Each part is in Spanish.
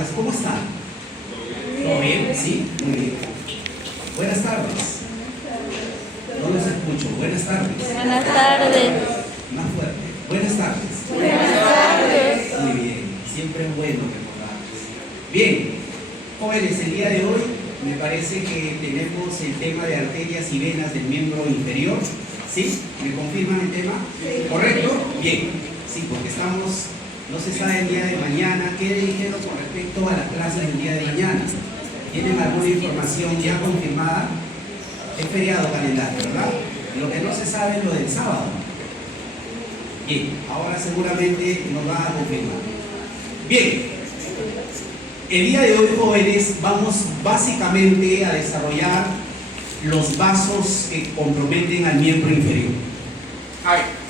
tardes, ¿cómo están? ¿Todo bien? ¿Sí? Muy bien. Buenas tardes. No los escucho. Buenas tardes. Buenas tardes. Más fuerte. Buenas tardes. Buenas tardes. Muy bien. Siempre es bueno recordarles. Bien, jóvenes, el día de hoy me parece que tenemos el tema de arterias y venas del miembro inferior. ¿Sí? ¿Me confirman el tema? Sí. ¿Correcto? Bien. Sí, porque estamos, no se sabe el día de mañana. ¿Qué le dijeron con respecto a las clases del día de mañana? ¿Tienen alguna información ya confirmada? Es feriado calendario, ¿verdad? Lo que no se sabe es lo del sábado. Bien, ahora seguramente nos va a confirmar. Bien, el día de hoy, jóvenes, vamos básicamente a desarrollar los vasos que comprometen al miembro inferior. A ver.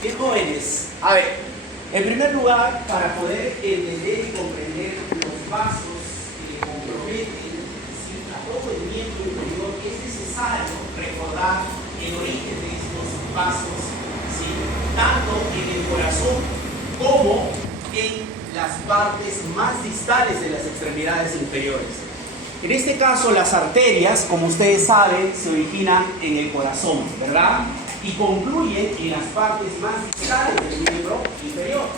Bien, jóvenes, a ver, en primer lugar, para poder entender y comprender los vasos que comprometen a todo el miembro inferior, es necesario recordar el origen de estos vasos, ¿sí? Tanto en el corazón como en las partes más distales de las extremidades inferiores. En este caso, las arterias, como ustedes saben, se originan en el corazón, ¿verdad? Y concluyen en las partes más distales del miembro inferior.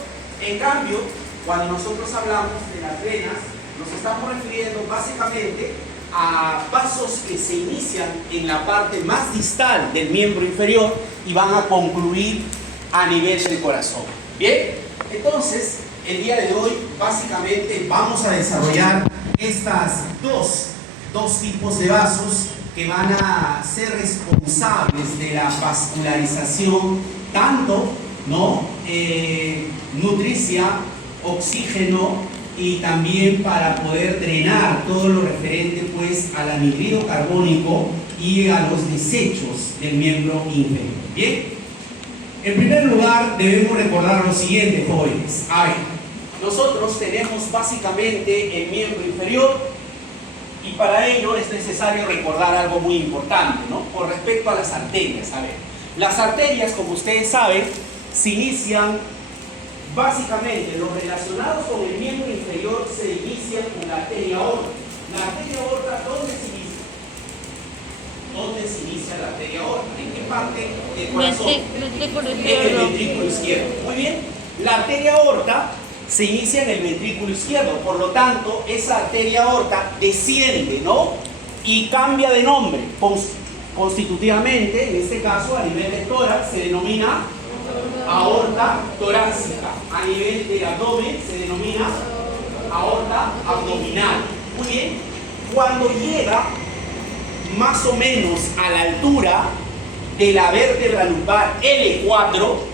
En cambio, cuando nosotros hablamos de las venas, nos estamos refiriendo básicamente a vasos que se inician en la parte más distal del miembro inferior y van a concluir a nivel del corazón. Bien, entonces, el día de hoy básicamente vamos a desarrollar estas dos tipos de vasos que van a ser responsables de la vascularización, tanto nutricia, oxígeno y también para poder drenar todo lo referente pues al anhídrido carbónico y a los desechos del miembro inferior. Bien, en primer lugar debemos recordar lo siguiente, jóvenes. A ver, nosotros tenemos básicamente el miembro inferior. Y para ello es necesario recordar algo muy importante, ¿no? Con respecto a las arterias. A ver, las arterias, como ustedes saben, se inician básicamente, los relacionados con el miembro inferior se inician con la arteria aorta. La arteria aorta, ¿dónde se inicia? ¿Dónde se inicia la arteria aorta? ¿En qué parte del corazón? En el ventrículo izquierdo. Muy bien. La arteria aorta se inicia en el ventrículo izquierdo, por lo tanto, esa arteria aorta desciende, ¿no? Y cambia de nombre. Constitutivamente, en este caso, a nivel del tórax, se denomina aorta torácica. A nivel del abdomen, se denomina aorta abdominal. Muy bien. Cuando llega más o menos a la altura de la vértebra lumbar L4,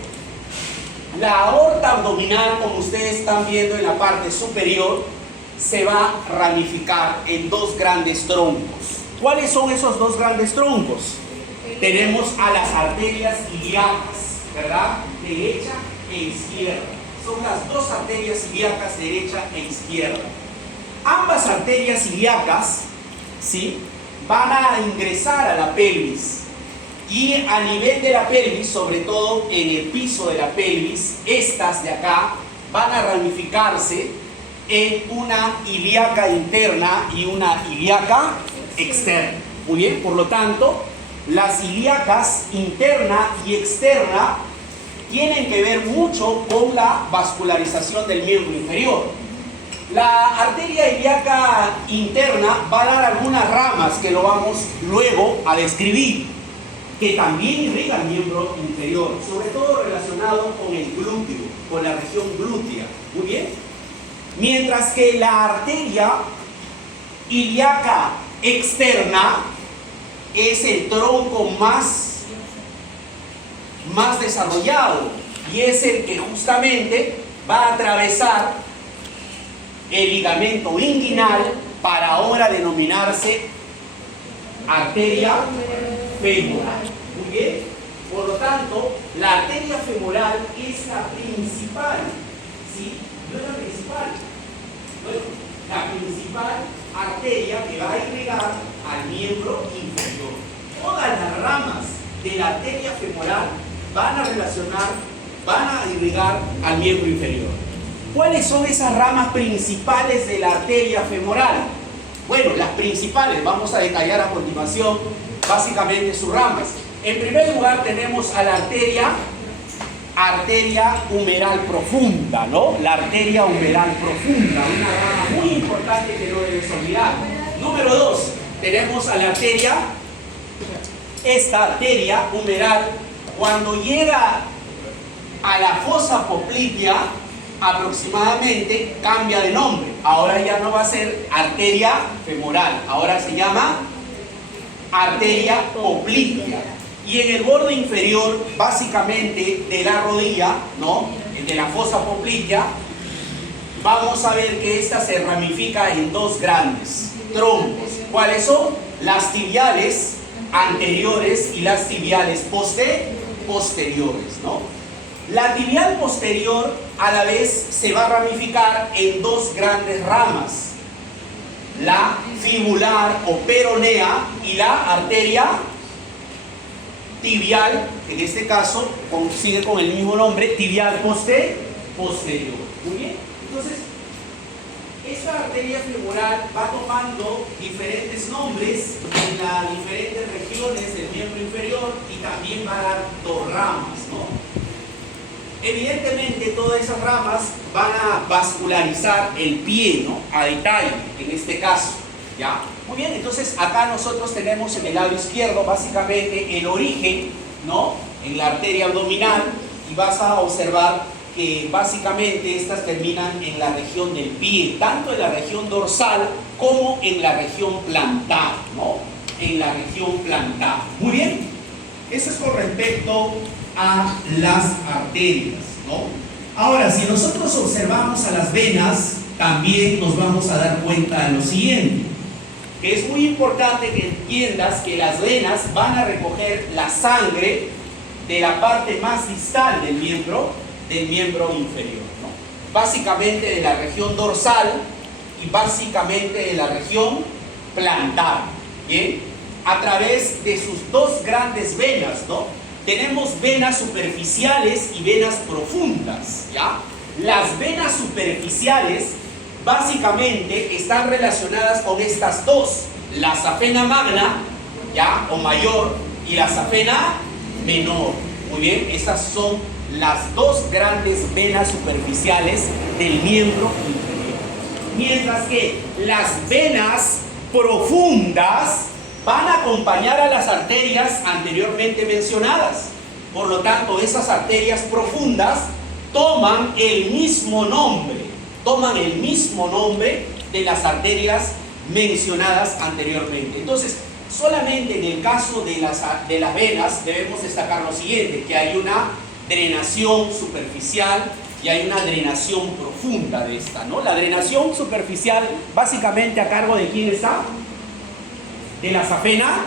la aorta abdominal, como ustedes están viendo en la parte superior, se va a ramificar en dos grandes troncos. ¿Cuáles son esos dos grandes troncos? Tenemos a las arterias ilíacas, ¿verdad? Derecha e izquierda. Son las dos arterias ilíacas, derecha e izquierda. Ambas arterias ilíacas, ¿sí?, van a ingresar a la pelvis. Y a nivel de la pelvis, sobre todo en el piso de la pelvis, estas de acá van a ramificarse en una ilíaca interna y una ilíaca externa. Muy bien, por lo tanto, las ilíacas interna y externa tienen que ver mucho con la vascularización del miembro inferior. La arteria ilíaca interna va a dar algunas ramas que lo vamos luego a describir, que también irriga el miembro inferior, sobre todo relacionado con el glúteo, con la región glútea. Muy bien. Mientras que la arteria ilíaca externa es el tronco más desarrollado y es el que justamente va a atravesar el ligamento inguinal para ahora denominarse arteria femoral. Muy bien. Por lo tanto, la arteria femoral es la principal, ¿sí? No es la principal, arteria que va a irrigar al miembro inferior. Todas las ramas de la arteria femoral van a irrigar al miembro inferior. ¿Cuáles son esas ramas principales de la arteria femoral? Bueno, las principales, vamos a detallar a continuación básicamente sus ramas. En primer lugar tenemos a la arteria humeral profunda, ¿no? La arteria humeral profunda, una rama muy importante que no debes olvidar. Número 2, tenemos a la esta arteria humeral, cuando llega a la fosa poplitea, aproximadamente cambia de nombre. Ahora ya no va a ser arteria femoral, ahora se llama arteria poplitea. Y en el borde inferior, básicamente de la rodilla, ¿no?, de la fosa poplitea, vamos a ver que esta se ramifica en dos grandes troncos. ¿Cuáles son? Las tibiales anteriores y las tibiales posteriores, ¿no? La tibial posterior a la vez se va a ramificar en dos grandes ramas: la fibular o peronea y la arteria tibial, en este caso sigue con el mismo nombre, tibial posterior. Muy bien, entonces esta arteria femoral va tomando diferentes nombres en las diferentes regiones del miembro inferior y también va a dar dos ramas, ¿no? Evidentemente todas esas ramas van a vascularizar el pie, ¿no?, a detalle, en este caso, ¿ya? Muy bien, entonces acá nosotros tenemos en el lado izquierdo básicamente el origen, ¿no?, en la arteria abdominal, y vas a observar que básicamente estas terminan en la región del pie, tanto en la región dorsal como en la región plantar, ¿no? En la región plantar. Muy bien, eso es con respecto a las arterias, ¿no? Ahora, si nosotros observamos a las venas, también nos vamos a dar cuenta de lo siguiente, que es muy importante que entiendas que las venas van a recoger la sangre de la parte más distal del miembro inferior, ¿no? Básicamente de la región dorsal y básicamente de la región plantar, ¿bien? A través de sus dos grandes venas, ¿no? Tenemos venas superficiales y venas profundas, ¿ya? Las venas superficiales básicamente están relacionadas con estas dos: la safena magna, ¿ya?, o mayor, y la safena menor. Muy bien, estas son las dos grandes venas superficiales del miembro inferior. Mientras que las venas profundas van a acompañar a las arterias anteriormente mencionadas. Por lo tanto, esas arterias profundas toman el mismo nombre de las arterias mencionadas anteriormente. Entonces, solamente en el caso de las venas debemos destacar lo siguiente: que hay una drenación superficial y hay una drenación profunda de esta, ¿no? La drenación superficial, básicamente, ¿a cargo de quién está? De la safena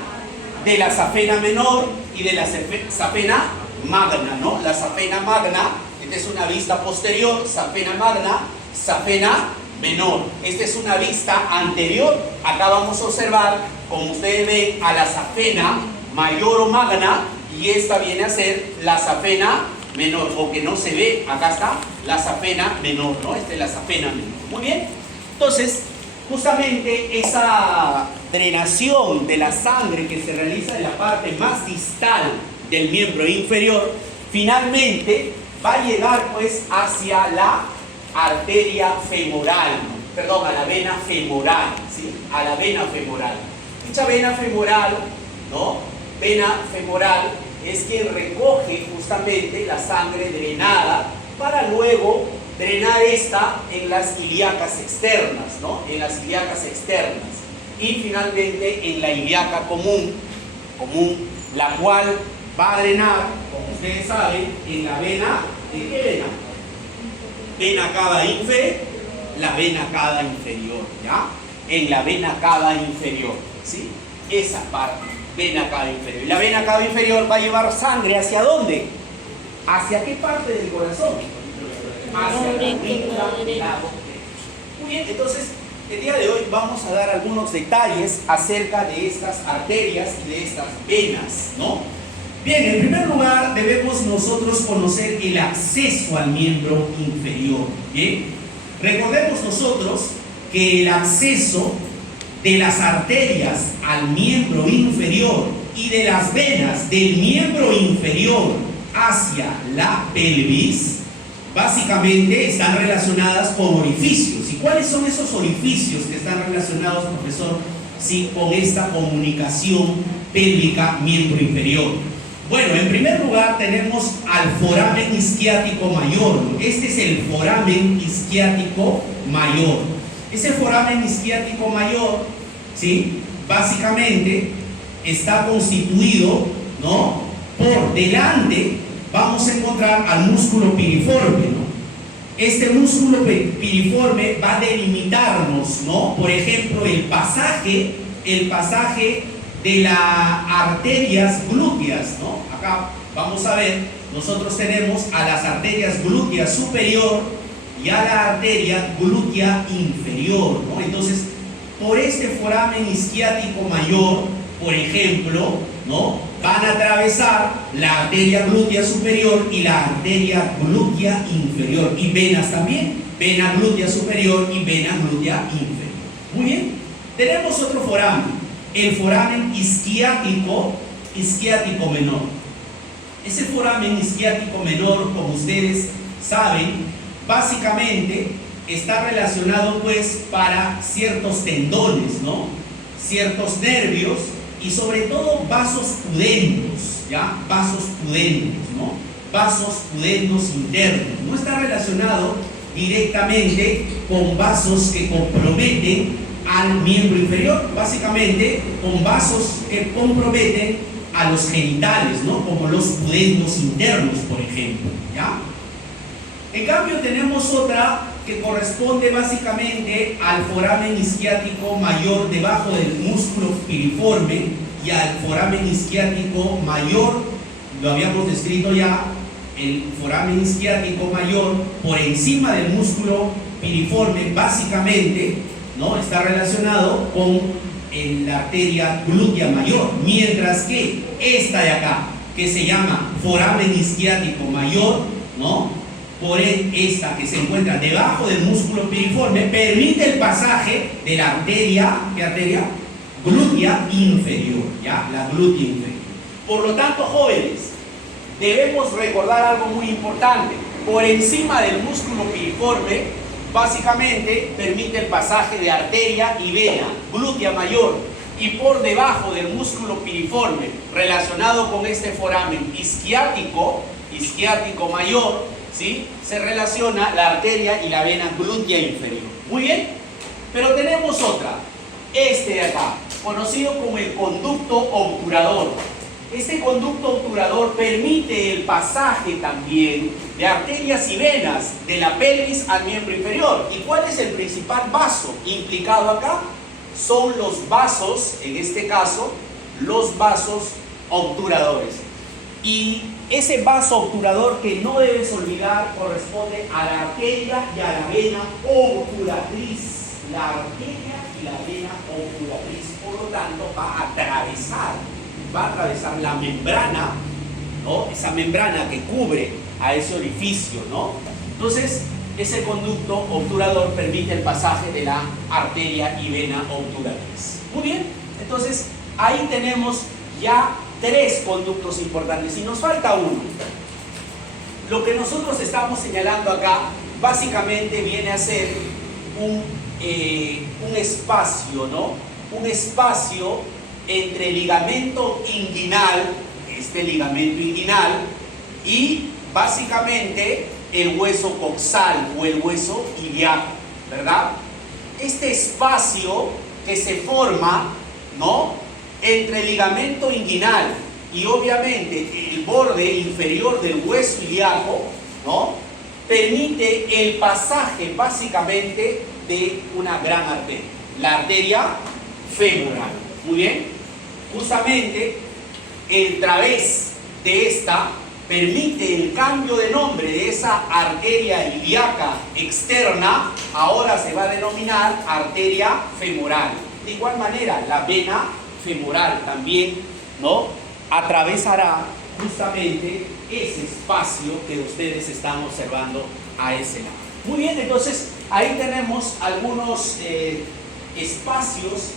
menor y de la safena magna, ¿no? La safena magna, esta es una vista posterior, safena magna, safena menor. Esta es una vista anterior. Acá vamos a observar, como ustedes ven, a la safena mayor o magna, y esta viene a ser la safena menor, o que no se ve, acá está la safena menor, ¿no? Esta es la safena menor. Muy bien, entonces justamente esa drenación de la sangre que se realiza en la parte más distal del miembro inferior, finalmente va a llegar pues hacia la arteria femoral, ¿no? Perdón, a la vena femoral, ¿sí? A la vena femoral. Dicha vena femoral, ¿no? Vena femoral es quien recoge justamente la sangre drenada para luego drenar esta en las ilíacas externas, ¿no? En las ilíacas externas. Y finalmente en la ilíaca común, la cual va a drenar, como ustedes saben, en la vena, ¿de qué vena? Vena cava inferior, la vena cava inferior, ¿ya? En la vena cava inferior, ¿sí? Esa parte, vena cava inferior. Y la vena cava inferior va a llevar sangre ¿hacia dónde? ¿Hacia qué parte del corazón? Hacia la aurícula. Muy bien, entonces el día de hoy vamos a dar algunos detalles acerca de estas arterias y de estas venas, ¿no? Bien, en primer lugar debemos nosotros conocer el acceso al miembro inferior, ¿bien? Recordemos nosotros que el acceso de las arterias al miembro inferior y de las venas del miembro inferior hacia la pelvis básicamente están relacionadas con orificios. ¿Y cuáles son esos orificios que están relacionados, profesor, sí, con esta comunicación pélvica miembro inferior? Bueno, en primer lugar tenemos al foramen isquiático mayor. Este es el foramen isquiático mayor. Ese foramen isquiático mayor, ¿sí?, básicamente está constituido, ¿no?, por delante vamos a encontrar al músculo piriforme, ¿no? Este músculo piriforme va a delimitarnos, ¿no?, por ejemplo, el pasaje de las arterias glúteas, ¿no? Acá vamos a ver, nosotros tenemos a las arterias glúteas superior y a la arteria glútea inferior, ¿no? Entonces, por este foramen isquiático mayor, por ejemplo, ¿no?, van a atravesar la arteria glútea superior y la arteria glútea inferior, y venas también, vena glútea superior y vena glútea inferior. Muy bien, tenemos otro foramen, el foramen isquiático menor. Ese foramen isquiático menor, como ustedes saben, básicamente está relacionado pues para ciertos tendones, ¿no?, ciertos nervios y sobre todo vasos pudendos, ¿ya? Vasos pudendos, ¿no? Vasos pudendos internos. No está relacionado directamente con vasos que comprometen al miembro inferior, básicamente con vasos que comprometen a los genitales, ¿no?, como los pudendos internos, por ejemplo, ¿ya? En cambio tenemos otra que corresponde básicamente al foramen isquiático mayor debajo del músculo piriforme y al foramen isquiático mayor, lo habíamos descrito ya, el foramen isquiático mayor por encima del músculo piriforme básicamente, ¿no?, está relacionado con la arteria glútea mayor, mientras que esta de acá, que se llama foramen isquiático mayor, ¿no?, por esta que se encuentra debajo del músculo piriforme, permite el pasaje de la arteria, ¿qué arteria? Glútea inferior, ¿ya? La glútea inferior. Por lo tanto, jóvenes, debemos recordar algo muy importante. Por encima del músculo piriforme, básicamente permite el pasaje de arteria y vena, glútea mayor, y por debajo del músculo piriforme, relacionado con este foramen isquiático mayor, ¿sí?, se relaciona la arteria y la vena glútea inferior. Muy bien, pero tenemos otra, este de acá, conocido como el conducto obturador. Este conducto obturador permite el pasaje también de arterias y venas de la pelvis al miembro inferior. ¿Y cuál es el principal vaso implicado acá? Son los vasos, en este caso, los vasos obturadores. Y ese vaso obturador que no debes olvidar corresponde a la arteria y a la vena obturatriz. La arteria y la vena obturatriz, por lo tanto, va a atravesar la membrana, ¿no?, esa membrana que cubre a ese orificio, ¿no? Entonces, ese conducto obturador permite el pasaje de la arteria y vena obturatriz. Muy bien, entonces ahí tenemos ya 3 conductos importantes y nos falta uno. Lo que nosotros estamos señalando acá básicamente viene a ser un espacio, ¿no? Un espacio entre el ligamento inguinal, este ligamento inguinal, y básicamente el hueso coxal o el hueso ilíaco, ¿verdad? Este espacio que se forma, ¿no?, entre el ligamento inguinal y obviamente el borde inferior del hueso ilíaco, ¿no?, permite el pasaje básicamente de una gran arteria, la arteria femoral. Muy bien, justamente el través de esta permite el cambio de nombre de esa arteria ilíaca externa, ahora se va a denominar arteria femoral. De igual manera, la vena femoral también, ¿no?, atravesará justamente ese espacio que ustedes están observando a ese lado. Muy bien, entonces ahí tenemos algunos espacios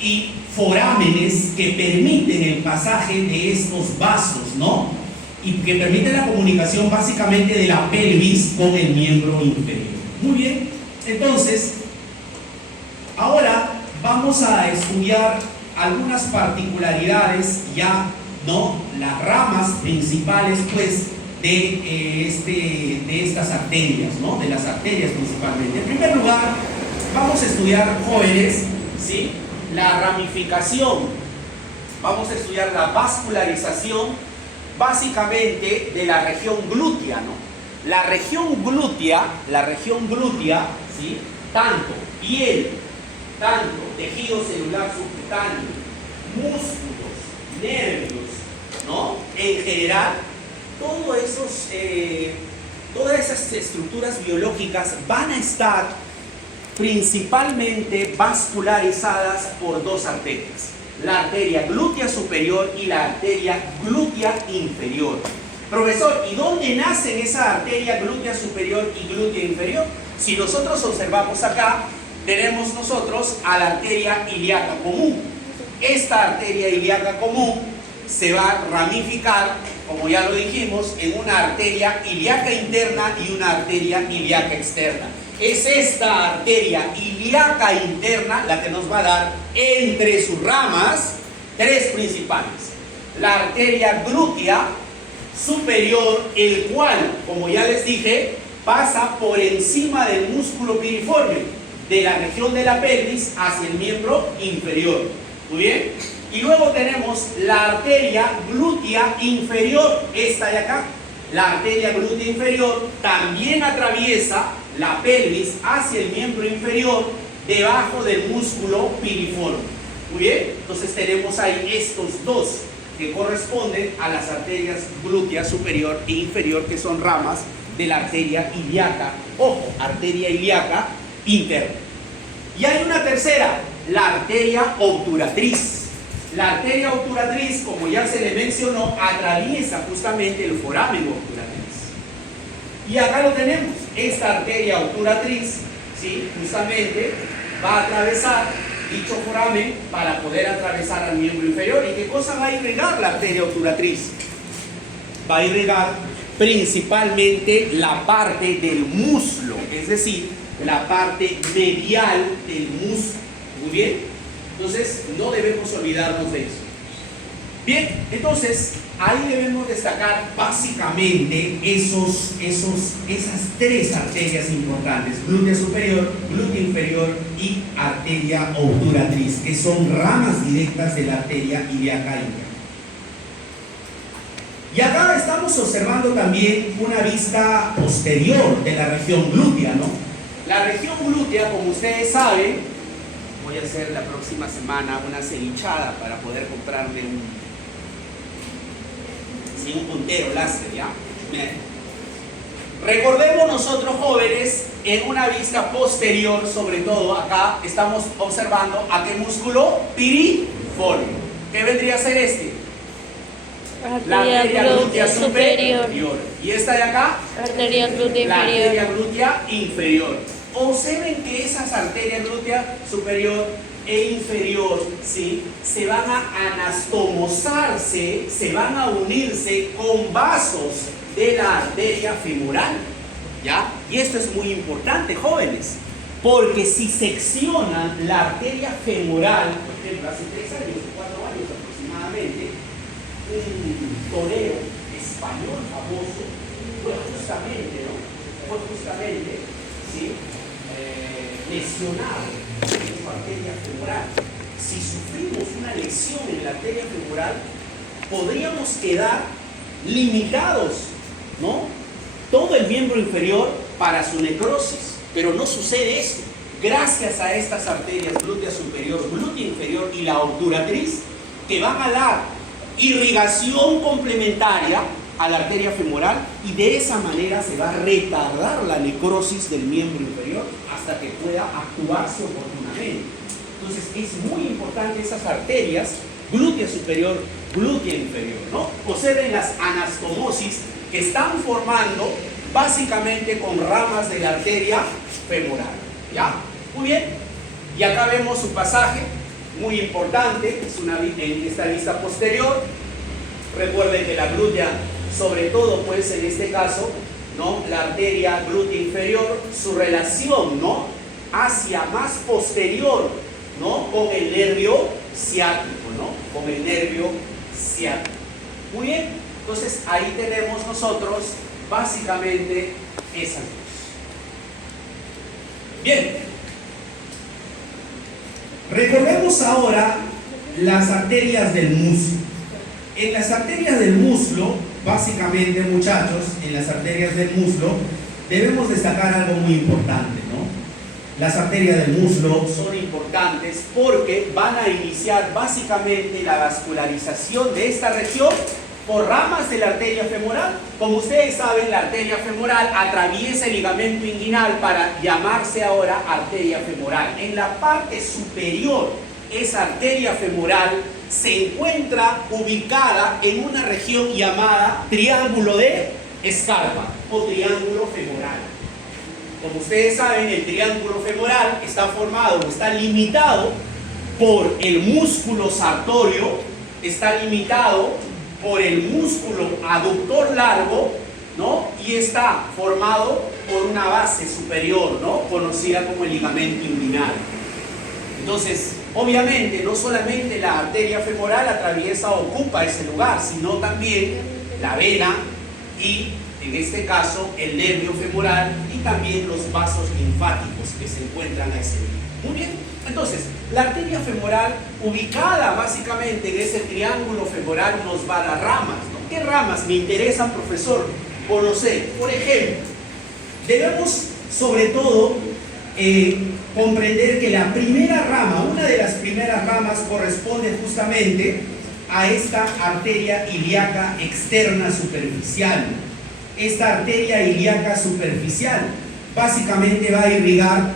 y forámenes que permiten el pasaje de estos vasos, ¿no?, y que permiten la comunicación básicamente de la pelvis con el miembro inferior. Muy bien, entonces ahora vamos a estudiar algunas particularidades ya, ¿no?, las ramas principales pues de estas arterias, ¿no?, de las arterias principalmente. En primer lugar, vamos a estudiar, jóvenes, ¿sí?, la ramificación, vamos a estudiar la vascularización básicamente de la región glútea, ¿no? La región glútea, ¿sí?, tanto piel, tanto tejido celular subcutáneo, músculos, nervios, ¿no?, en general, todas esas estructuras biológicas van a estar principalmente vascularizadas por dos arterias: la arteria glútea superior y la arteria glútea inferior. Profesor, ¿y dónde nacen esa arteria glútea superior y glútea inferior? Si nosotros observamos acá, tenemos nosotros a la arteria ilíaca común. Esta arteria ilíaca común se va a ramificar, como ya lo dijimos, en una arteria ilíaca interna y una arteria ilíaca externa. Es esta arteria ilíaca interna la que nos va a dar entre sus ramas tres principales: la arteria glútea superior, el cual, como ya les dije, pasa por encima del músculo piriforme, de la región de la pelvis hacia el miembro inferior. Muy bien. Y luego tenemos la arteria glútea inferior, esta de acá. La arteria glútea inferior también atraviesa la pelvis hacia el miembro inferior, debajo del músculo piriforme. Muy bien, entonces tenemos ahí estos dos que corresponden a las arterias glútea superior e inferior, que son ramas de la arteria ilíaca. Ojo, arteria ilíaca interna. Y hay una tercera, la arteria obturatriz. La arteria obturatriz, como ya se le mencionó, atraviesa justamente el foramen obturatriz. Y acá lo tenemos, esta arteria obturatriz, ¿sí?, justamente va a atravesar dicho foramen para poder atravesar al miembro inferior. ¿Y qué cosa va a irrigar la arteria obturatriz? Va a irrigar principalmente la parte del muslo, es decir, la parte medial del músculo. Muy bien. Entonces, no debemos olvidarnos de eso. Bien, entonces, ahí debemos destacar básicamente esas tres arterias importantes: glútea superior, glútea inferior y arteria obturatriz, que son ramas directas de la arteria ilíaca interna. Y acá estamos observando también una vista posterior de la región glútea, ¿no? La región glútea, como ustedes saben, voy a hacer la próxima semana una cevichada para poder comprarme un puntero láser, ¿ya? Bien. Recordemos nosotros, jóvenes, en una vista posterior, sobre todo acá, estamos observando a qué músculo piriforme. ¿Qué vendría a ser este? La arteria glútea superior. ¿Y esta de acá? Arteria glútea inferior. La arteria glútea inferior. Observen que esas arterias glútea superior e inferior, ¿sí?, se van a anastomosarse, se van a unirse con vasos de la arteria femoral, ¿ya? Y esto es muy importante, jóvenes, porque si seccionan la arteria femoral, por ejemplo, hace 3 años o 4 años aproximadamente, un torero español famoso fue justamente, ¿sí?, lesionado en su arteria femoral. Si sufrimos una lesión en la arteria femoral, podríamos quedar limitados, ¿no?, todo el miembro inferior para su necrosis, pero no sucede eso. Gracias a estas arterias glútea superior, glútea inferior y la obturatriz, que van a dar irrigación complementaria a la arteria femoral y de esa manera se va a retardar la necrosis del miembro inferior hasta que pueda actuarse oportunamente. Entonces es muy importante esas arterias, glútea superior, glútea inferior, ¿no? Observen las anastomosis que están formando básicamente con ramas de la arteria femoral, ¿ya? Muy bien, y acá vemos su pasaje, muy importante, es en esta vista posterior. Recuerden que la glútea, sobre todo pues en este caso, ¿no? La arteria glútea inferior, su relación, ¿no? Hacia más posterior, ¿no? Con el nervio ciático, ¿no? Con el nervio ciático. Muy bien, entonces ahí tenemos nosotros básicamente esas dos. Bien, recordemos ahora las arterias del muslo. En las arterias del muslo, básicamente, muchachos, en las arterias del muslo debemos destacar algo muy importante, ¿no? Las arterias del muslo son importantes porque van a iniciar básicamente la vascularización de esta región por ramas de la arteria femoral. Como ustedes saben, la arteria femoral atraviesa el ligamento inguinal para llamarse ahora arteria femoral. En la parte superior, esa arteria femoral se encuentra ubicada en una región llamada triángulo de Scarpa o triángulo femoral. Como ustedes saben, el triángulo femoral está formado o está limitado por el músculo sartorio, está limitado por el músculo aductor largo, ¿no? Y está formado por una base superior, ¿no? Conocida como el ligamento inguinal. Entonces, obviamente, no solamente la arteria femoral atraviesa o ocupa ese lugar, sino también la vena y, en este caso, el nervio femoral y también los vasos linfáticos que se encuentran a ese nivel. Muy bien, entonces, la arteria femoral, ubicada básicamente en ese triángulo femoral, nos va a dar ramas, ¿no? ¿Qué ramas me interesan, profesor, conocer? Por ejemplo, debemos, sobre todo, comprender que la primera rama, una de las primeras ramas, corresponde justamente a esta arteria ilíaca externa superficial. Esta arteria ilíaca superficial básicamente va a irrigar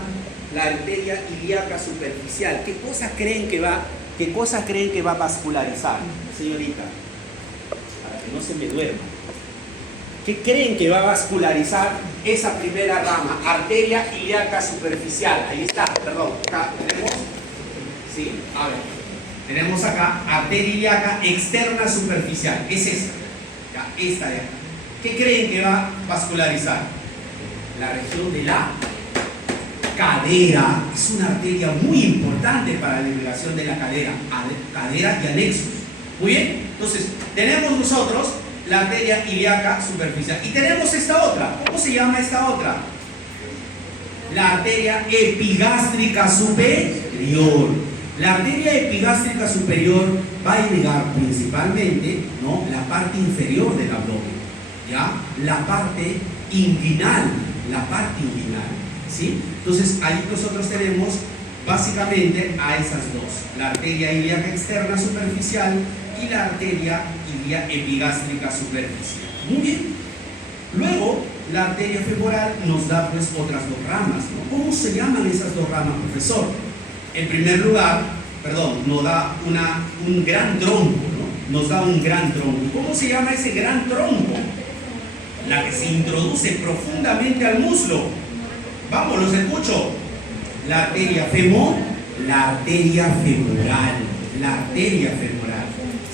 la arteria ilíaca superficial. ¿Qué cosas creen que va a vascularizar, señorita? Para que no se me duerma. ¿Qué creen que va a vascularizar esa primera rama? Arteria ilíaca superficial. Ahí está, perdón. Acá tenemos. Sí, a ver. Tenemos acá arteria ilíaca externa superficial. Es esta. Ya, esta de acá. ¿Qué creen que va a vascularizar? La región de la cadera. Es una arteria muy importante para la irrigación de la cadera. Cadera y anexos. Muy bien. Entonces, tenemos nosotros la arteria ilíaca superficial. Y tenemos esta otra. ¿Cómo se llama esta otra? La arteria epigástrica superior. La arteria epigástrica superior va a irrigar principalmente, ¿no?, la parte inferior del abdomen, ¿ya? La parte inguinal, ¿sí? Entonces ahí nosotros tenemos básicamente a esas dos, la arteria ilíaca externa superficial y la arteria ilíaca epigástrica superficial. Muy bien. Luego, la arteria femoral nos da pues otras dos ramas, ¿no? ¿Cómo se llaman esas dos ramas, profesor? En primer lugar, nos da un gran tronco, ¿no? Nos da un gran tronco. ¿Cómo se llama ese gran tronco? La que se introduce profundamente al muslo. Vamos, los escucho. La arteria femoral,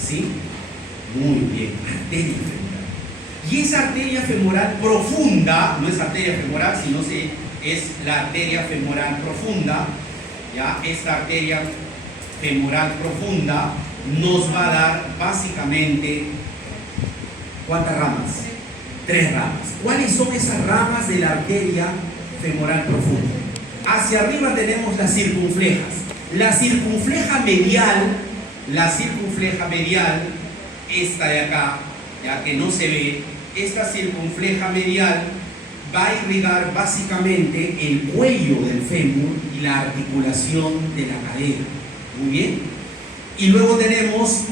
¿sí? Muy bien, arteria femoral. Y esa arteria femoral profunda, no es arteria femoral, sino es la arteria femoral profunda, ¿ya? Esta arteria femoral profunda nos va a dar básicamente, ¿cuántas ramas? 3 ramas. ¿Cuáles son esas ramas de la arteria femoral profunda? Hacia arriba tenemos las circunflejas. La circunfleja medial, esta de acá, ya que no se ve, esta circunfleja medial va a irrigar básicamente el cuello del fémur y la articulación de la cadera. Muy bien. Y luego tenemos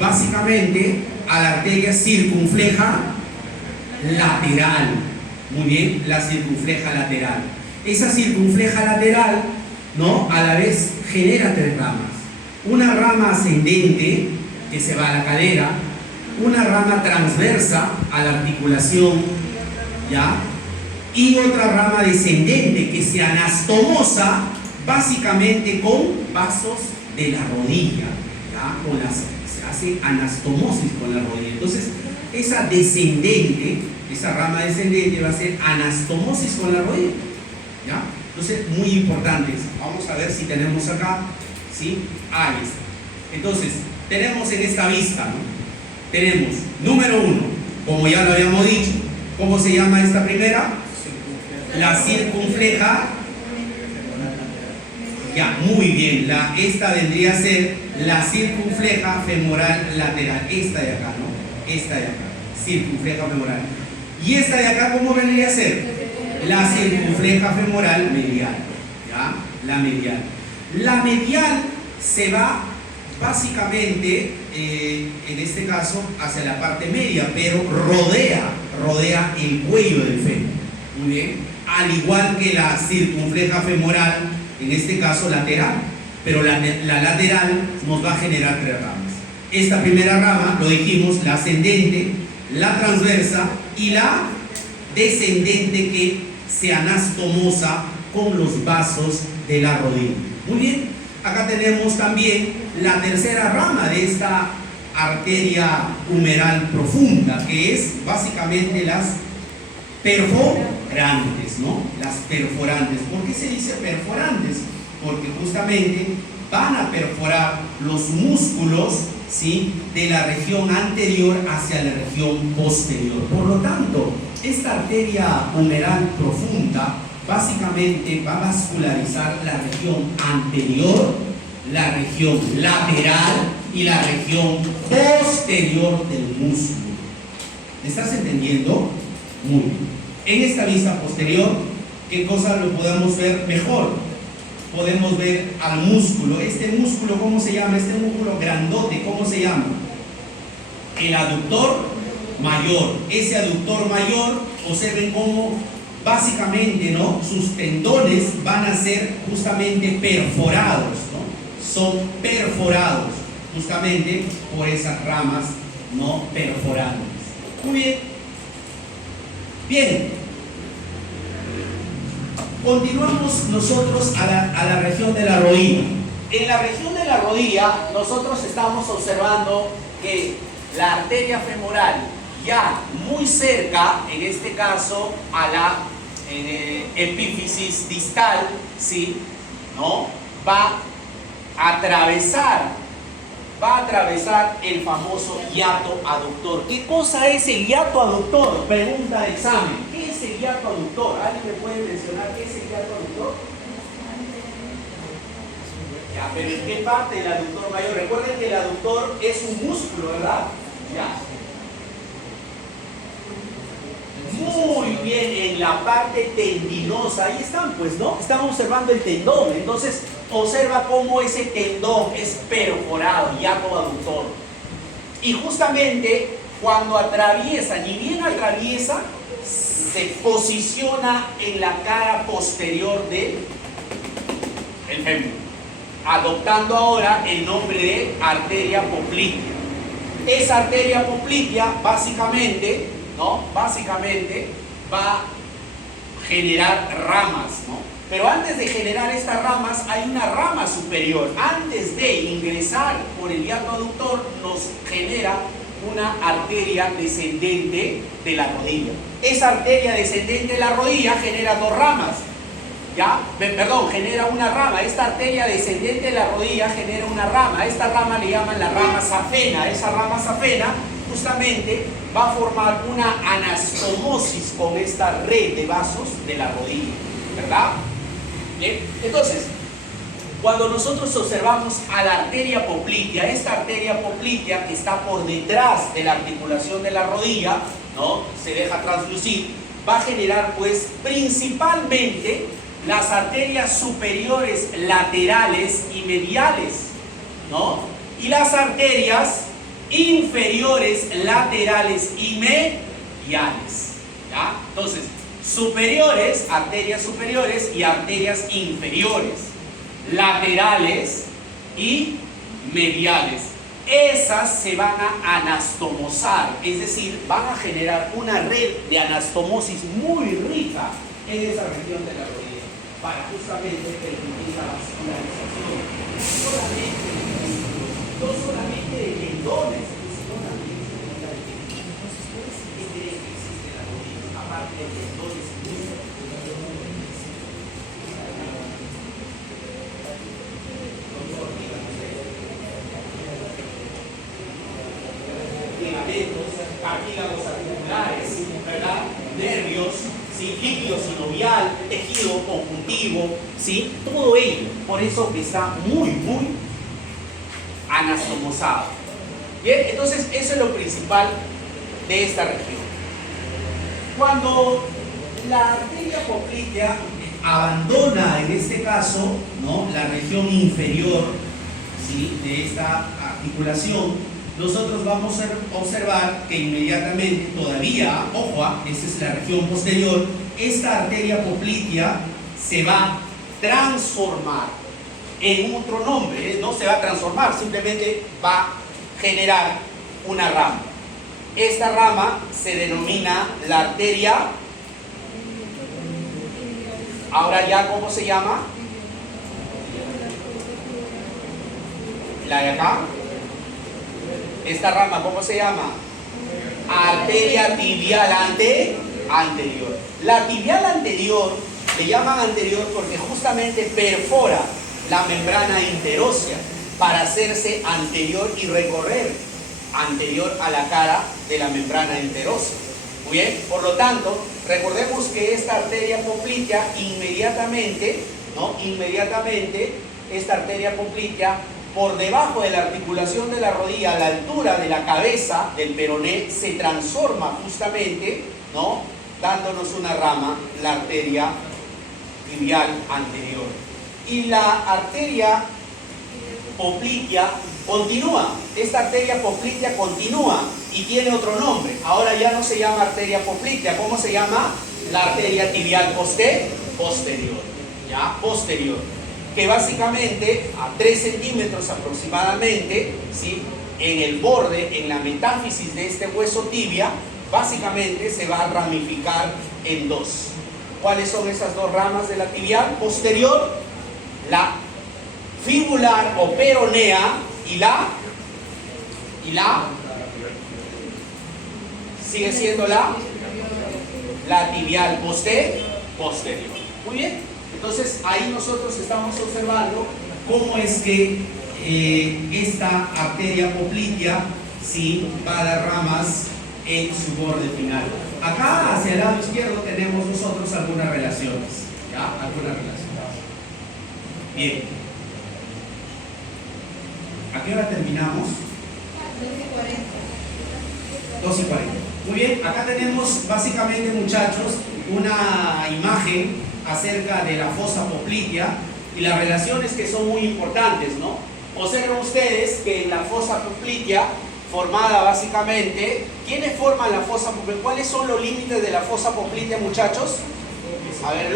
básicamente a la arteria circunfleja lateral. Muy bien, la circunfleja lateral. Esa circunfleja lateral, ¿no?, a la vez genera tres ramas. Una rama ascendente que se va a la cadera, una rama transversa a la articulación, ¿ya?, y otra rama descendente que se anastomosa básicamente con vasos de la rodilla, ¿ya? Se hace anastomosis con la rodilla. Entonces, esa descendente, esa rama descendente va a ser anastomosis con la rodilla, ¿ya? Entonces, muy importante. Vamos a ver si tenemos acá, ¿sí? Ahí está. Entonces, tenemos en esta vista, ¿no? Tenemos, número 1, como ya lo habíamos dicho, ¿cómo se llama esta primera? La circunfleja. Ya, muy bien. Esta vendría a ser la circunfleja femoral lateral. Esta de acá, ¿no? Esta de acá. Circunfleja femoral. ¿Y esta de acá cómo vendría a ser? La circunfleja femoral medial. ¿Ya? La medial. La medial se va básicamente, en este caso, hacia la parte media, pero rodea el cuello del fémur. Muy bien. Al igual que la circunfleja femoral, en este caso lateral, pero la lateral nos va a generar tres ramas. Esta primera rama, lo dijimos, la ascendente, la transversa y la descendente que se anastomosa con los vasos de la rodilla. Muy bien, acá tenemos también la tercera rama de esta arteria humeral profunda, que es básicamente las perforantes, ¿no? Las perforantes. ¿Por qué se dice perforantes? Porque justamente van a perforar los músculos, ¿sí?, de la región anterior hacia la región posterior. Por lo tanto, esta arteria humeral profunda básicamente va a vascularizar la región anterior, la región lateral y la región posterior del músculo. ¿Me estás entendiendo? Muy bien. En esta vista posterior, ¿qué cosa lo podemos ver mejor? Podemos ver al músculo. Este músculo, ¿cómo se llama? Este músculo grandote, ¿cómo se llama? El aductor mayor. Ese aductor mayor, observen cómo básicamente, ¿no?, sus tendones van a ser justamente perforados, ¿no? Son perforados justamente por esas ramas, ¿no?, perforantes. Muy bien. Bien, continuamos nosotros a la región de la rodilla. En la región de la rodilla nosotros estamos observando que la arteria femoral, ya muy cerca, en este caso a la epífisis distal, ¿sí?, ¿no?, va a atravesar el famoso hiato aductor. ¿Qué cosa es el hiato aductor? Pregunta de examen. ¿Qué es el hiato aductor? ¿Alguien me puede mencionar qué es el hiato aductor? Ya, pero ¿en qué parte del aductor mayor? Recuerden que el aductor es un músculo, ¿verdad? Ya. Muy bien, en la parte tendinosa. Ahí están, pues, ¿no? Están observando el tendón. Entonces, observa cómo ese tendón es perforado, hiato aductor. Y justamente cuando atraviesa, ni bien atraviesa, se posiciona en la cara posterior del fémur, adoptando ahora el nombre de arteria poplitea. Esa arteria poplitea básicamente, ¿no?, básicamente va a generar ramas, ¿no? Pero antes de generar estas ramas hay una rama superior. Antes de ingresar por el hiato aductor nos genera una arteria descendente de la rodilla. Esa arteria descendente de la rodilla genera dos ramas. ¿Ya? Perdón, genera una rama. Esta arteria descendente de la rodilla genera una rama. Esta rama le llaman la rama safena. Esa rama safena justamente va a formar una anastomosis con esta red de vasos de la rodilla, ¿verdad? Bien, entonces, cuando nosotros observamos a la arteria poplitea, esta arteria poplitea que está por detrás de la articulación de la rodilla, ¿no?, se deja translucir, va a generar pues principalmente las arterias superiores laterales y mediales, ¿no?, y las arterias inferiores laterales y mediales. ¿Ya? Entonces, superiores, arterias superiores y arterias inferiores, laterales y mediales. Esas se van a anastomosar, es decir, van a generar una red de anastomosis muy rica en esa región de la rodilla para justamente permitir la vascularización no solamente de tendones, sino también de la rodilla. Entonces, ¿por qué creen que existe la rodilla? Aparte de tendones y ligamentos, cartílagos articulares, ¿verdad? Nervios, ¿sí? Líquido sinovial, tejido conjuntivo, ¿sí? Todo ello, por eso está muy anastomosado. Bien, entonces eso es lo principal de esta región. Cuando la arteria poplitea abandona, en este caso, ¿no?, la región inferior, ¿sí?, de esta articulación, nosotros vamos a observar que inmediatamente todavía, ojo, esta es la región posterior, esta arteria poplitea se va a transformar en otro nombre, no se va a transformar, simplemente va a generar una rama. Esta rama se denomina la arteria, ahora ya, ¿cómo se llama? La de acá. Esta rama, ¿cómo se llama? Arteria tibial anterior. La tibial anterior, le llaman anterior porque justamente perfora la membrana interósea para hacerse anterior y recorrer anterior a la cara de la membrana interósea. Muy bien, por lo tanto, recordemos que esta arteria poplitea inmediatamente, esta arteria poplitea por debajo de la articulación de la rodilla, a la altura de la cabeza del peroné, se transforma justamente, ¿no?, dándonos una rama, la arteria tibial anterior. Y la arteria poplitea continúa, esta arteria poplitea continúa y tiene otro nombre. Ahora ya no se llama arteria poplitea, ¿cómo se llama? La arteria tibial posterior, ¿ya? Posterior, que básicamente a 3 centímetros aproximadamente, ¿sí?, en el borde, en la metáfisis de este hueso tibia, básicamente se va a ramificar en dos. ¿Cuáles son esas dos ramas de la tibial posterior? La fibular o peronea y la sigue siendo la tibial posterior. Muy bien, entonces ahí nosotros estamos observando cómo es que esta arteria poplitea, sí, va a dar ramas en su borde final. Acá hacia el lado izquierdo tenemos nosotros algunas relaciones, ¿ya? Algunas relaciones. Bien. ¿A qué hora terminamos? 2:40. Muy bien, acá tenemos básicamente, muchachos, una imagen acerca de la fosa poplitea y las relaciones que son muy importantes, ¿no? Observen ustedes que en la fosa poplitea, formada básicamente, ¿quiénes forman la fosa poplitea? ¿Cuáles son los límites de la fosa poplitea, muchachos? A ver,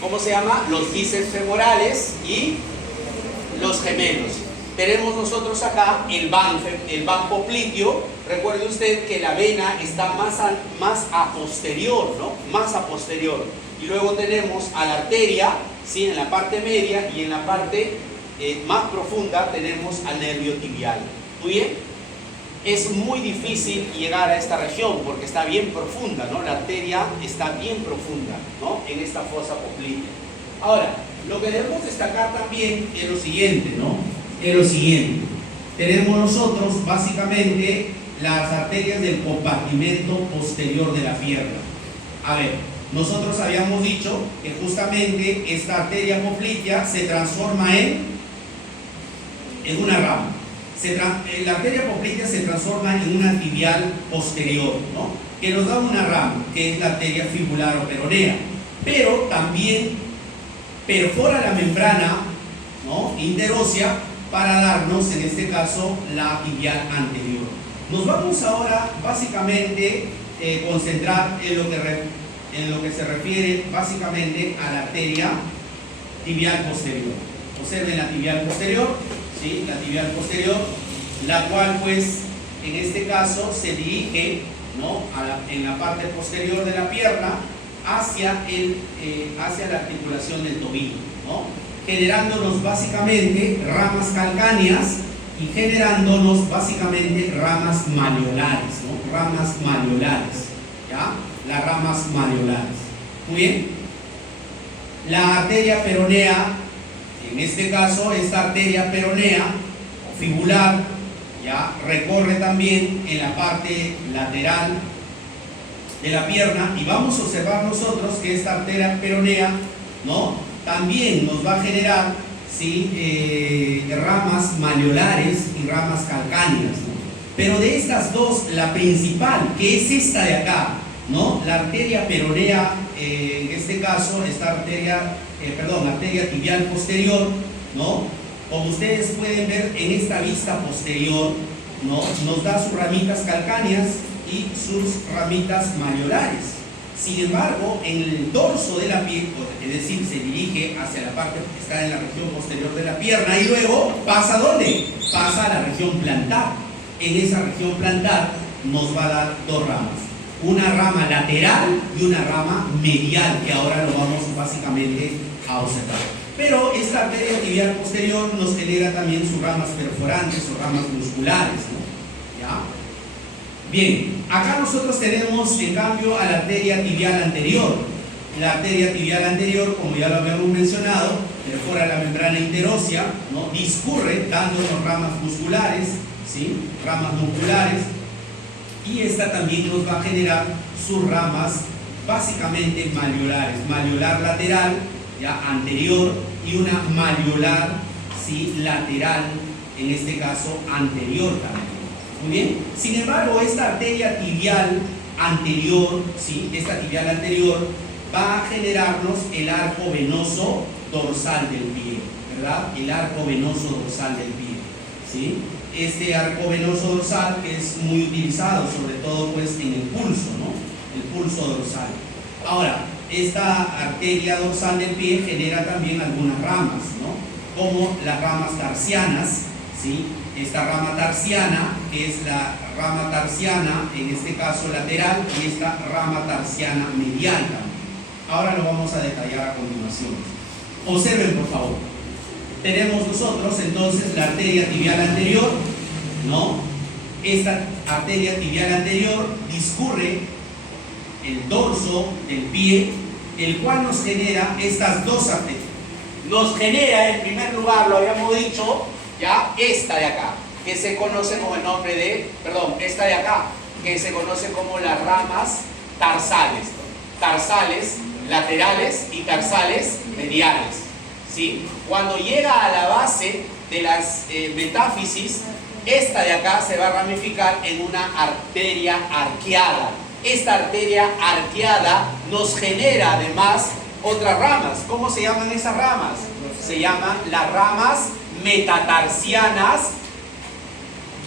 ¿cómo se llama? Los bíceps femorales y los gemelos. Tenemos nosotros acá el van popliteo. Recuerde usted que la vena está más a posterior, ¿no? Más a posterior. Y luego tenemos a la arteria, ¿sí?, en la parte media, y en la parte más profunda tenemos al nervio tibial. Muy bien. Es muy difícil llegar a esta región porque está bien profunda, ¿no? La arteria está bien profunda, ¿no?, en esta fosa poplitea. Ahora, lo que debemos destacar también es lo siguiente, ¿no? Es lo siguiente. Tenemos nosotros básicamente las arterias del compartimento posterior de la pierna. A ver, nosotros habíamos dicho que justamente esta arteria poplitea se transforma en una rama. La arteria poplitea se transforma en una tibial posterior, ¿no?, que nos da una rama, que es la arteria fibular o peronea, pero también perfora la membrana, ¿no?, interósea para darnos, en este caso, la tibial anterior. Nos vamos ahora básicamente concentrar en lo que se refiere básicamente a la arteria tibial posterior. Observen la tibial posterior, ¿sí? La tibial posterior, la cual pues en este caso se dirige, ¿no?, en la parte posterior de la pierna hacia la articulación del tobillo, ¿no?, generándonos básicamente ramas calcáneas y generándonos básicamente ramas maleolares, ¿no?, ramas maleolares, ¿ya? Las ramas maleolares. Muy bien. La arteria peronea, en este caso esta arteria peronea o fibular, ya recorre también en la parte lateral de la pierna, y vamos a observar nosotros que esta arteria peronea, ¿no?, también nos va a generar, ¿sí?, ramas maleolares y ramas calcáneas, ¿no? Pero de estas dos, la principal, que es esta de acá, ¿no?, la arteria peronea, en este caso, esta arteria tibial posterior, ¿no?, como ustedes pueden ver en esta vista posterior, ¿no?, nos da sus ramitas calcáneas y sus ramitas maleolares. Sin embargo, en el dorso de la pierna, es decir, se dirige hacia la parte que está en la región posterior de la pierna y luego pasa ¿a dónde? Pasa a la región plantar. En esa región plantar nos va a dar dos ramas. Una rama lateral y una rama medial, que ahora lo vamos básicamente a observar. Pero esta arteria tibial posterior nos genera también sus ramas perforantes o ramas musculares, ¿no? ¿Ya? Bien, acá nosotros tenemos en cambio a la arteria tibial anterior. La arteria tibial anterior, como ya lo habíamos mencionado, perfora la membrana interósea, ¿no?, discurre dándonos ramas musculares, ¿sí?, ramas musculares, y esta también nos va a generar sus ramas básicamente maleolares, maleolar lateral, ya anterior, y una maleolar, ¿sí?, lateral, en este caso anterior también. Muy bien. Sin embargo, esta arteria tibial anterior, ¿sí?, esta tibial anterior va a generarnos el arco venoso dorsal del pie, ¿verdad? El arco venoso dorsal del pie, ¿sí? Este arco venoso dorsal que es muy utilizado, sobre todo pues en el pulso, ¿no?, el pulso dorsal. Ahora, esta arteria dorsal del pie genera también algunas ramas, ¿no?, como las ramas tarsianas, ¿sí? Esta rama tarsiana, que es la rama tarsiana, en este caso lateral, y esta rama tarsiana medial también. Ahora lo vamos a detallar a continuación. Observen, por favor. Tenemos nosotros entonces la arteria tibial anterior, ¿no? Esta arteria tibial anterior discurre el dorso del pie, el cual nos genera estas dos arterias. Nos genera, en primer lugar, lo habíamos dicho, ya, esta de acá, que se conoce como el nombre de, esta de acá, que se conoce como las ramas tarsales, tarsales laterales y tarsales mediales, ¿sí? Cuando llega a la base de las metáfisis, esta de acá se va a ramificar en una arteria arqueada. Esta arteria arqueada nos genera además otras ramas. ¿Cómo se llaman esas ramas? Se llaman las ramas metatarsianas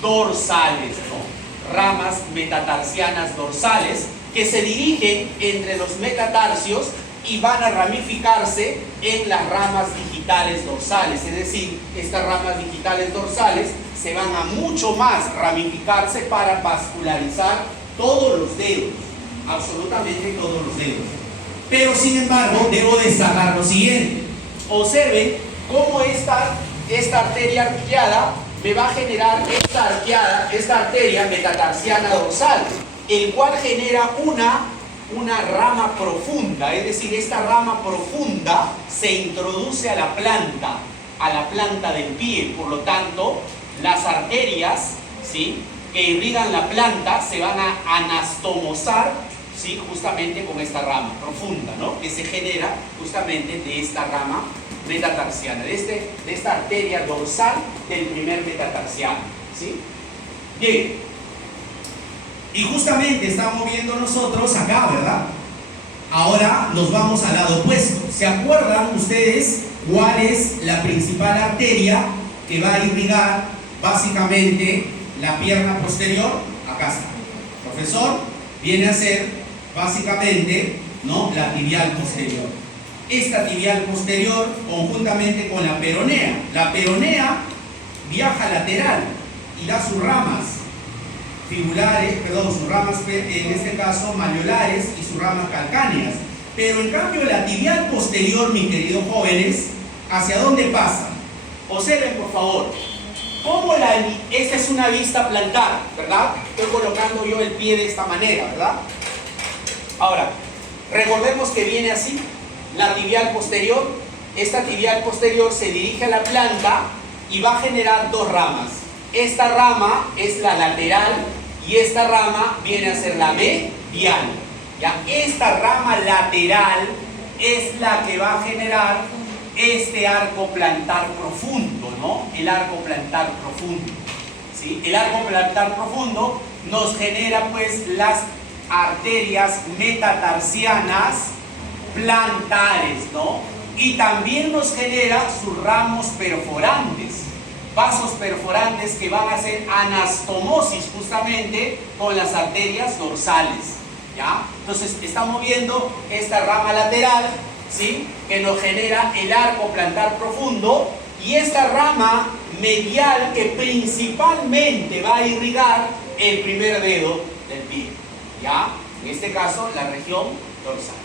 dorsales, ¿no? Ramas metatarsianas dorsales que se dirigen entre los metatarsios y van a ramificarse en las ramas digitales dorsales. Es decir, estas ramas digitales dorsales se van a mucho más ramificarse para vascularizar todos los dedos, absolutamente todos los dedos. Pero sin embargo, debo destacar lo siguiente. Observen cómo esta arteria arqueada me va a generar esta arteria metatarsiana dorsal, el cual genera una rama profunda. Es decir, esta rama profunda se introduce a la planta del pie. Por lo tanto, las arterias, ¿sí?, que irrigan la planta se van a anastomosar, ¿sí?, justamente con esta rama profunda, ¿no?, que se genera justamente de esta rama metatarsiana, de esta arteria dorsal del primer metatarsiano, ¿sí? Bien, y justamente estamos viendo nosotros acá, ¿verdad? Ahora nos vamos al lado opuesto. ¿Se acuerdan ustedes cuál es la principal arteria que va a irrigar básicamente la pierna posterior? Acá está. Profesor, viene a ser básicamente, ¿no?, la tibial posterior. Esta tibial posterior conjuntamente con la peronea. La peronea viaja lateral y da sus ramas fibulares, perdón, sus ramas en este caso malleolares y sus ramas calcáneas. Pero en cambio la tibial posterior, mis queridos jóvenes, ¿hacia dónde pasa? Observen por favor. Esta es una vista plantar, ¿verdad? Estoy colocando yo el pie de esta manera, ¿verdad? Ahora, recordemos que viene así, la tibial posterior. Esta tibial posterior se dirige a la planta y va a generar dos ramas. Esta rama es la lateral y esta rama viene a ser la medial. ¿Ya? Esta rama lateral es la que va a generar este arco plantar profundo, ¿no? El arco plantar profundo, ¿sí? El arco plantar profundo nos genera pues las arterias metatarsianas plantares, ¿no? Y también nos genera sus ramos perforantes, vasos perforantes que van a hacer anastomosis justamente con las arterias dorsales, ¿ya? Entonces estamos viendo esta rama lateral, ¿sí?, que nos genera el arco plantar profundo, y esta rama medial que principalmente va a irrigar el primer dedo del pie, ¿ya? En este caso la región dorsal.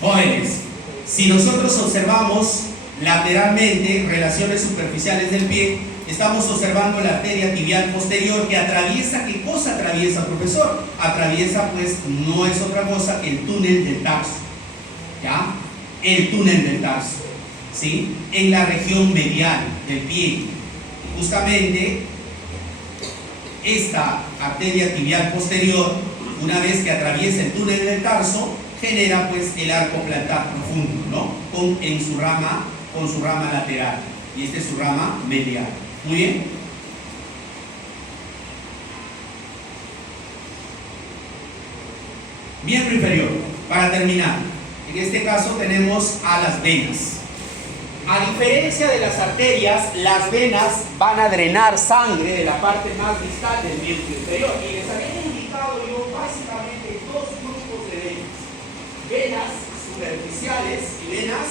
Jóvenes, si nosotros observamos lateralmente relaciones superficiales del pie, estamos observando la arteria tibial posterior que atraviesa. ¿Qué cosa atraviesa, profesor? Atraviesa, pues, no es otra cosa que el túnel del tarso, ¿ya? El túnel del tarso, ¿sí? En la región medial del pie. Justamente, esta arteria tibial posterior, una vez que atraviesa el túnel del tarso, genera, pues, el arco plantar profundo, ¿no? Con su rama lateral. Y esta es su rama medial. Muy bien. Miembro inferior. Para terminar, en este caso tenemos a las venas. A diferencia de las arterias, las venas van a drenar sangre de la parte más distal del miembro inferior. Y les había indicado yo básicamente dos grupos de venas. Venas superficiales y venas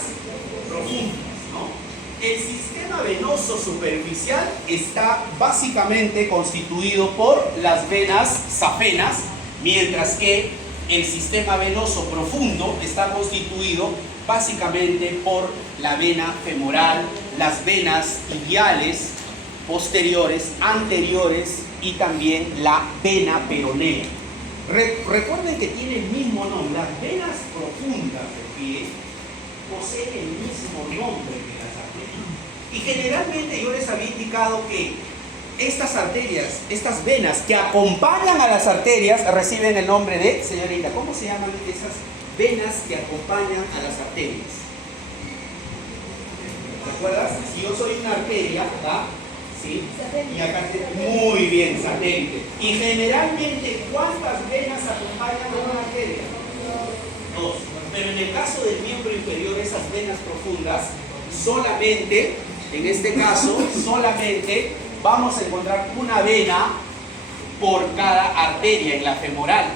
profundas, ¿no? El sistema venoso superficial está básicamente constituido por las venas safenas, mientras que el sistema venoso profundo está constituido básicamente por la vena femoral, las venas tibiales posteriores, anteriores y también la vena peronea. Recuerden que tiene el mismo nombre. Las venas profundas del pie poseen el mismo nombre que las arterias. Y generalmente yo les había indicado que estas arterias, estas venas que acompañan a las arterias reciben el nombre de, señorita, ¿cómo se llaman esas venas que acompañan a las arterias? ¿Recuerdas? Si yo soy una arteria, ¿verdad? ¿Sí? Y acá muy bien, satélite. Y generalmente, ¿cuántas venas acompañan a una arteria? Dos. Pero en el caso del miembro inferior, esas venas profundas, solamente, en este caso, solamente vamos a encontrar una vena por cada arteria en la femoral,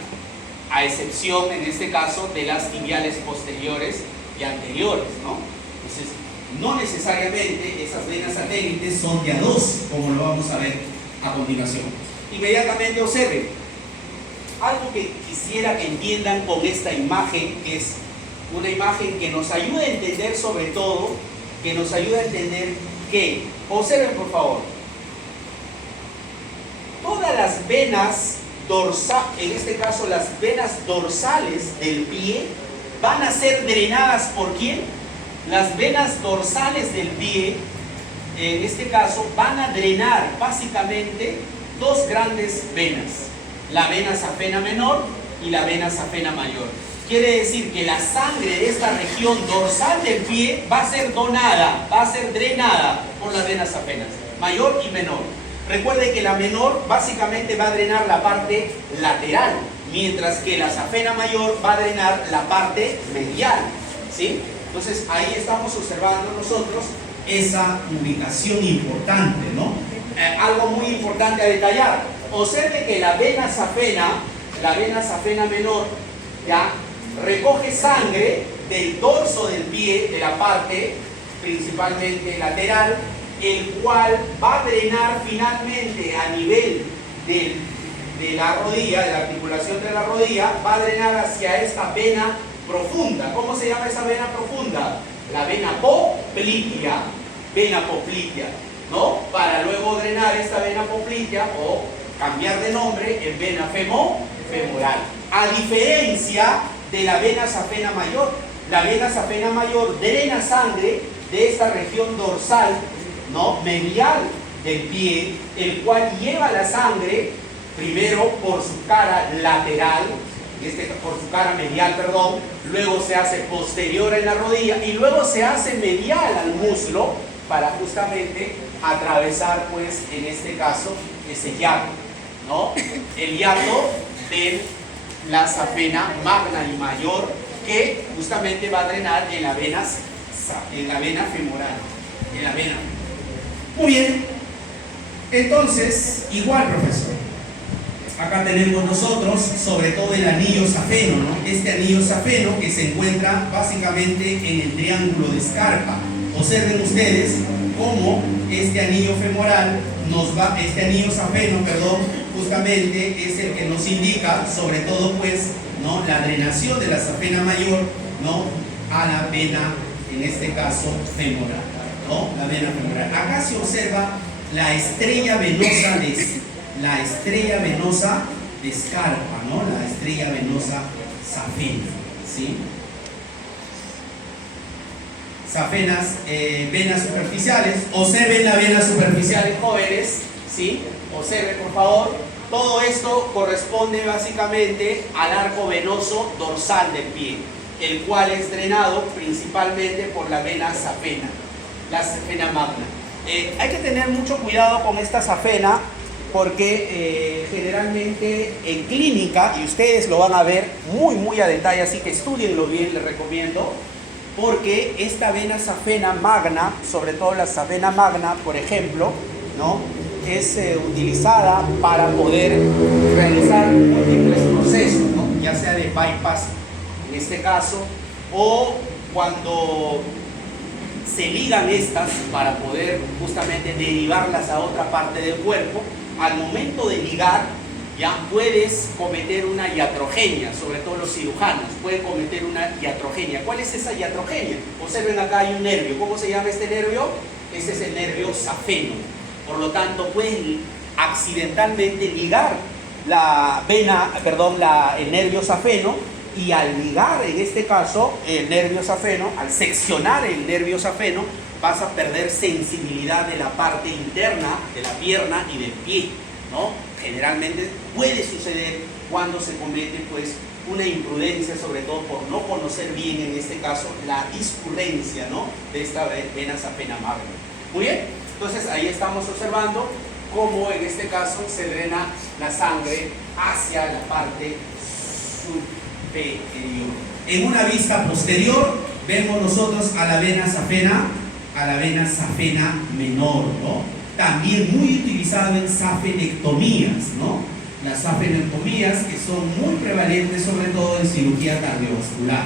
a excepción, en este caso, de las tibiales posteriores y anteriores, ¿no? Entonces, no necesariamente esas venas satélites son de a dos, como lo vamos a ver a continuación. Inmediatamente observen algo que quisiera que entiendan con esta imagen, que es una imagen que nos ayuda a entender, sobre todo, que nos ayuda a entender que, observen por favor, todas las venas dorsales, en este caso las venas dorsales del pie, van a ser drenadas ¿por quién? Las venas dorsales del pie, en este caso, van a drenar básicamente dos grandes venas, la vena safena menor y la vena safena mayor. Quiere decir que la sangre de esta región dorsal del pie va a ser donada, va a ser drenada por las venas safenas, mayor y menor. Recuerde que la menor básicamente va a drenar la parte lateral, mientras que la safena mayor va a drenar la parte medial, ¿sí? Entonces ahí estamos observando nosotros esa ubicación importante, ¿no? algo muy importante a detallar. Observe que la vena safena menor, ya, recoge sangre del dorso del pie, de la parte principalmente lateral, el cual va a drenar finalmente a nivel de la rodilla, de la articulación de la rodilla, va a drenar hacia esta vena profunda. ¿Cómo se llama esa vena profunda? La vena poplitea, ¿no? Para luego drenar esta vena poplitea o cambiar de nombre en vena femoral. A diferencia de la vena safena mayor, la vena safena mayor drena sangre de esta región dorsal, ¿no? Medial del pie, el cual lleva la sangre primero por su cara lateral, por su cara medial, perdón, luego se hace posterior en la rodilla y luego se hace medial al muslo para justamente atravesar, pues, en este caso, ese hiato, ¿no? El hiato de la safena magna y mayor, que justamente va a drenar en la vena femoral, en la vena. Muy bien, entonces, igual, profesor, acá tenemos nosotros sobre todo el anillo safeno, ¿no? Este anillo safeno que se encuentra básicamente en el triángulo de Scarpa. Observen ustedes cómo este anillo femoral este anillo safeno, perdón, justamente es el que nos indica sobre todo, pues, ¿no?, la drenación de la safena mayor, ¿no?, a la vena, en este caso femoral, ¿no? La vena femoral. Acá se observa la estrella venosa de Scarpa, ¿no? La estrella venosa safena, ¿sí? Safenas, venas superficiales. Observen las venas superficiales, jóvenes, ¿sí? Observen, por favor. Todo esto corresponde básicamente al arco venoso dorsal del pie, el cual es drenado principalmente por la vena safena, la safena magna. Hay que tener mucho cuidado con esta safena porque generalmente en clínica, y ustedes lo van a ver muy a detalle, así que estudienlo bien, les recomiendo, porque esta vena safena magna, sobre todo la safena magna, por ejemplo, ¿no?, es utilizada para poder realizar múltiples procesos, ¿no?, ya sea de bypass en este caso, o cuando se ligan estas para poder justamente derivarlas a otra parte del cuerpo. Al momento de ligar, ya puedes cometer una iatrogenia, sobre todo los cirujanos pueden cometer una iatrogenia. ¿Cuál es esa iatrogenia? Observen, acá hay un nervio. ¿Cómo se llama este nervio? Este es el nervio safeno. Por lo tanto, pueden accidentalmente ligar el nervio safeno, y al ligar, en este caso, el nervio safeno, al seccionar el nervio safeno, vas a perder sensibilidad de la parte interna de la pierna y del pie, ¿no? Generalmente puede suceder cuando se comete, pues, una imprudencia, sobre todo por no conocer bien, en este caso, la discurrencia, ¿no?, de esta vena safena magna. Muy bien, entonces ahí estamos observando cómo en este caso se drena la sangre hacia la parte superior. En una vista posterior vemos nosotros a la vena safena menor, ¿no? También muy utilizado en safenectomías, ¿no? Las safenectomías que son muy prevalentes, sobre todo en cirugía cardiovascular.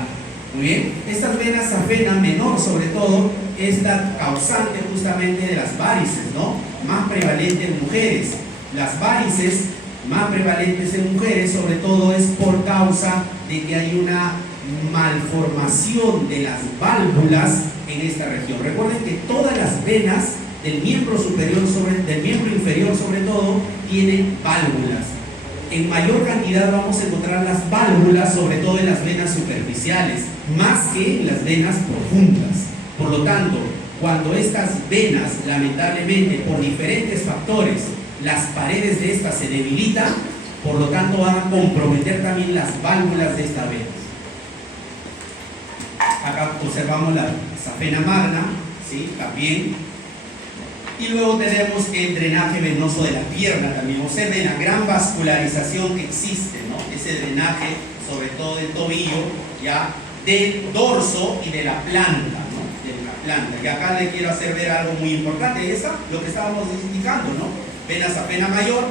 Muy bien, estas venas safena menor, sobre todo, es la causante justamente de las varices, ¿no?, más prevalente en mujeres. Las varices más prevalentes en mujeres, sobre todo, es por causa de que hay una malformación de las válvulas en esta región. Recuerden que todas las venas del miembro superior, del miembro inferior sobre todo, tienen válvulas. En mayor cantidad vamos a encontrar las válvulas, sobre todo en las venas superficiales, más que en las venas profundas. Por lo tanto, cuando estas venas, lamentablemente, por diferentes factores, las paredes de estas se debilitan, por lo tanto van a comprometer también las válvulas de estas venas. Acá observamos la safena magna, ¿sí?, también. Y luego tenemos el drenaje venoso de la pierna también. Observen la gran vascularización que existe, ¿no?, ese drenaje, sobre todo del tobillo, ya, del dorso y de la planta, ¿no?, de la planta. Y acá le quiero hacer ver algo muy importante. Y esa, lo que estábamos indicando, ¿no? Venas a pena mayor.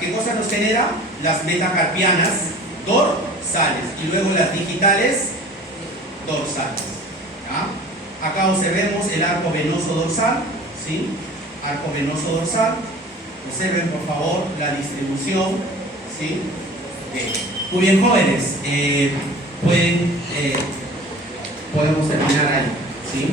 ¿Qué cosa nos genera? Las metacarpianas dorsales. Y luego las digitales dorsales. ¿Ya? Acá observemos el arco venoso dorsal. ¿Sí? Arco venoso dorsal. Observen, por favor, la distribución. ¿Sí? Muy bien, jóvenes. Podemos terminar ahí. ¿Sí?